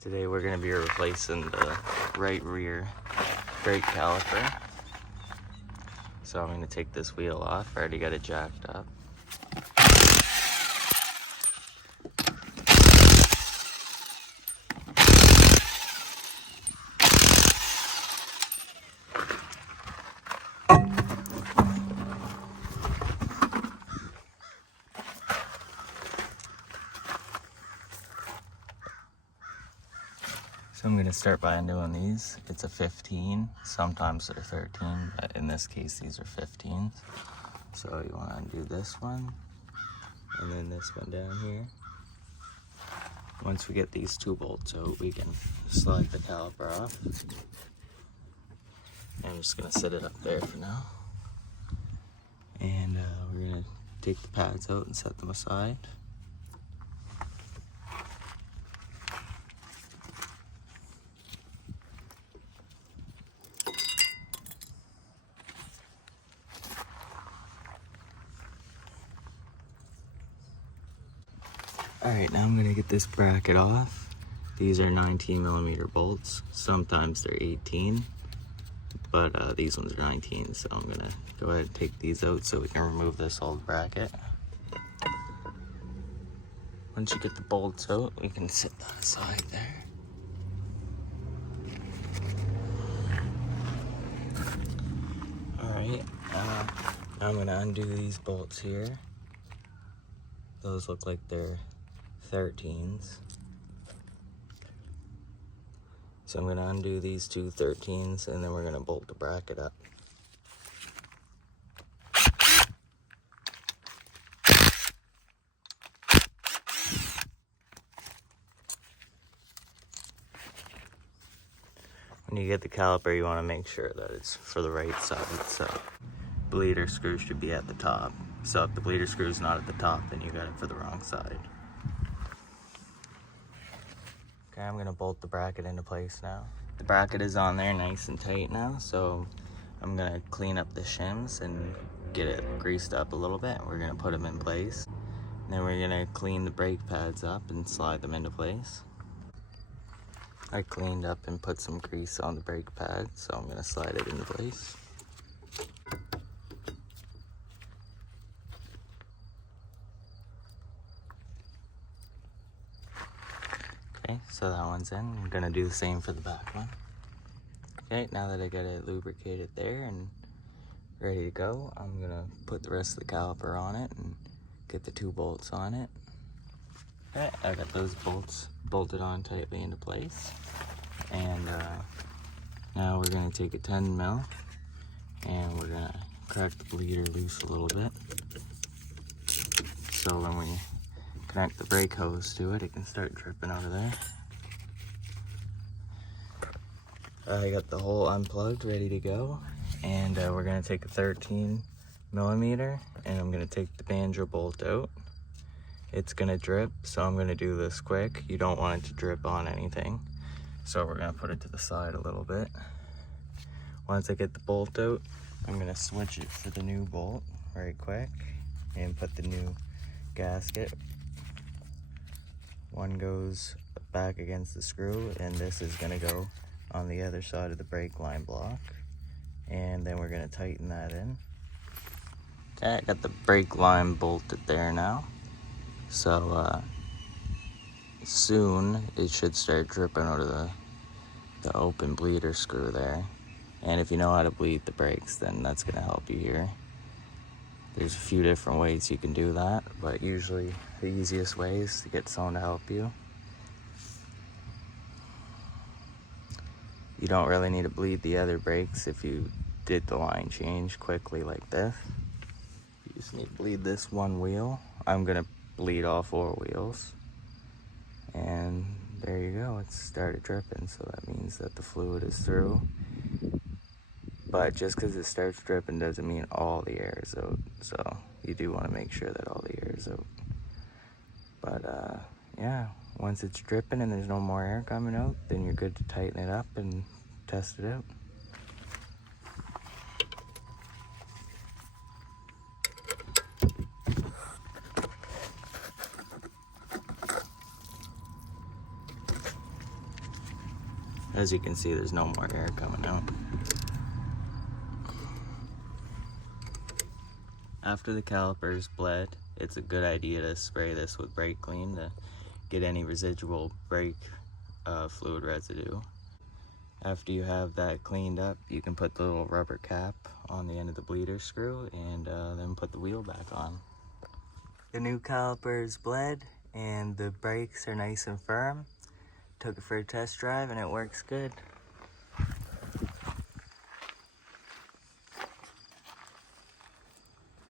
Today we're going to be replacing the right rear brake caliper. So I'm going to take this wheel off. I already got it jacked up. So I'm going to start by undoing these. It's a 15, sometimes they're 13, but in this case these are 15s. So you want to undo this one, and then this one down here. Once we get these two bolts out, we can slide the caliper off. I'm just going to set it up there for now. And we're going to take the pads out and set them aside. Alright, now I'm going to get this bracket off. These are 19mm bolts. Sometimes they're 18, but these ones are 19, so I'm going to go ahead and take these out so we can remove this old bracket. Once you get the bolts out, we can set that aside there. Alright, I'm going to undo these bolts here. Those look like they're 13s. So I'm going to undo these two 13s, and then we're going to bolt the bracket up. When you get the caliper, you want to make sure that it's for the right side. So bleeder screw should be at the top. So if the bleeder screw is not at the top, then you got it for the wrong side. Okay, I'm gonna bolt the bracket into place now. The bracket is on there nice and tight now, so I'm gonna clean up the shims and get it greased up a little bit. We're gonna put them in place. And then we're gonna clean the brake pads up and slide them into place. I cleaned up and put some grease on the brake pad, so I'm gonna slide it into place. Okay, so that one's in. I'm gonna do the same for the back one. Okay, now that I got it lubricated there and ready to go, I'm gonna put the rest of the caliper on it and get the two bolts on it. Okay, I got those bolts bolted on tightly into place. And now we're gonna take a 10 mil and we're gonna crack the bleeder loose a little bit. So when we connect the brake hose to it, it can start dripping out of there. I got the hole unplugged, ready to go. And we're gonna take a 13mm and I'm gonna take the banjo bolt out. It's gonna drip, so I'm gonna do this quick. You don't want it to drip on anything. So we're gonna put it to the side a little bit. Once I get the bolt out, I'm gonna switch it for the new bolt very quick and put the new gasket. One goes back against the screw, and this is gonna go on the other side of the brake line block. And then we're gonna tighten that in. Okay, I got the brake line bolted there now. So soon it should start dripping out of the open bleeder screw there. And if you know how to bleed the brakes, then that's gonna help you here. There's a few different ways you can do that, but usually the easiest way is to get someone to help you. You don't really need to bleed the other brakes if you did the line change quickly like this. You just need to bleed this one wheel. I'm gonna bleed all four wheels. And there you go, it's started dripping, so that means that the fluid is through. But just because it starts dripping doesn't mean all the air is out, so you do want to make sure that all the air is out. But yeah, once it's dripping and there's no more air coming out, then you're good to tighten it up and test it out. As you can see, there's no more air coming out. After the caliper's bled, it's a good idea to spray this with brake clean to get any residual brake fluid residue. After you have that cleaned up, you can put the little rubber cap on the end of the bleeder screw and then put the wheel back on. The new caliper is bled and the brakes are nice and firm. Took it for a test drive and it works good.